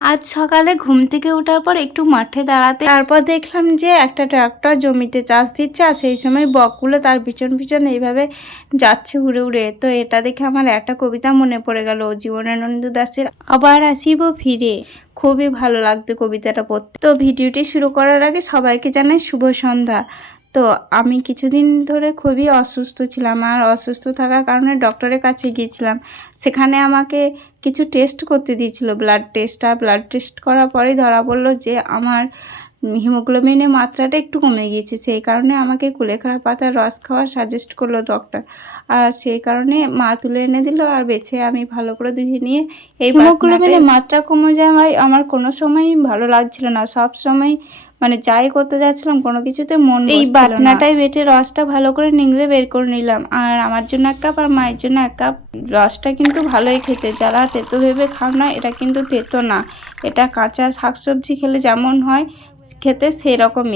আজ সকালে ঘুম থেকে ওঠার পর একটু মাঠে দাঁড়াতে, তারপর দেখলাম যে একটা ট্রাক্টর জমিতে চাষ দিচ্ছে, আর সেই সময় বকগুলো তার পিছন পিছন এইভাবে যাচ্ছে উড়ে উড়ে। তো এটা দেখে আমার একটা কবিতা মনে পড়ে গেল, জীবনানন্দ দাশের আবার আসিব ফিরে। খুবই ভালো লাগতো কবিতাটা পড়তে। তো ভিডিওটি শুরু করার আগে সবাইকে জানাই শুভ সন্ধ্যা। তো আমি কিছুদিন ধরে খুবই অসুস্থ ছিলাম, আর অসুস্থ থাকার কারণে ডক্টরের কাছে গিয়েছিলাম। সেখানে আমাকে কিছু টেস্ট করতে দিয়েছিল, ব্লাড টেস্ট। আর ব্লাড টেস্ট করার পরেই ধরা পড়লো যে আমার হিমোগ্লোবিনের মাত্রাটা একটু কমে গিয়েছে। সেই কারণে আমাকে কুলেখাড়া পাতার রস খাওয়ার সাজেস্ট করলো ডক্টর। আর সেই কারণে মা তুলে এনে দিল, আর বেছে আমি ভালো করে ধুয়ে নিয়ে এই হিমোগ্লোবিনের মাত্রা কমে যাওয়ায় আমার কোনো সময়ই ভালো লাগছিল না। সব সময় মানে যাই করতে যাচ্ছিলাম কোনো কিছুতে মন বসছিল না। এই বাটনাটাই বেটে রসটা ভালো করে নিংড়ে বের করে নিলাম, আর আমার জন্য 1 কাপ আর মায়ের জন্য 1 কাপ। রসটা কিন্তু ভালোই খেতে, যারা তেতো ভেবে খাও না, এটা কিন্তু তেতো না। এটা কাঁচা শাকসবজি খেলে যেমন হয় খেতে সেই রকমই।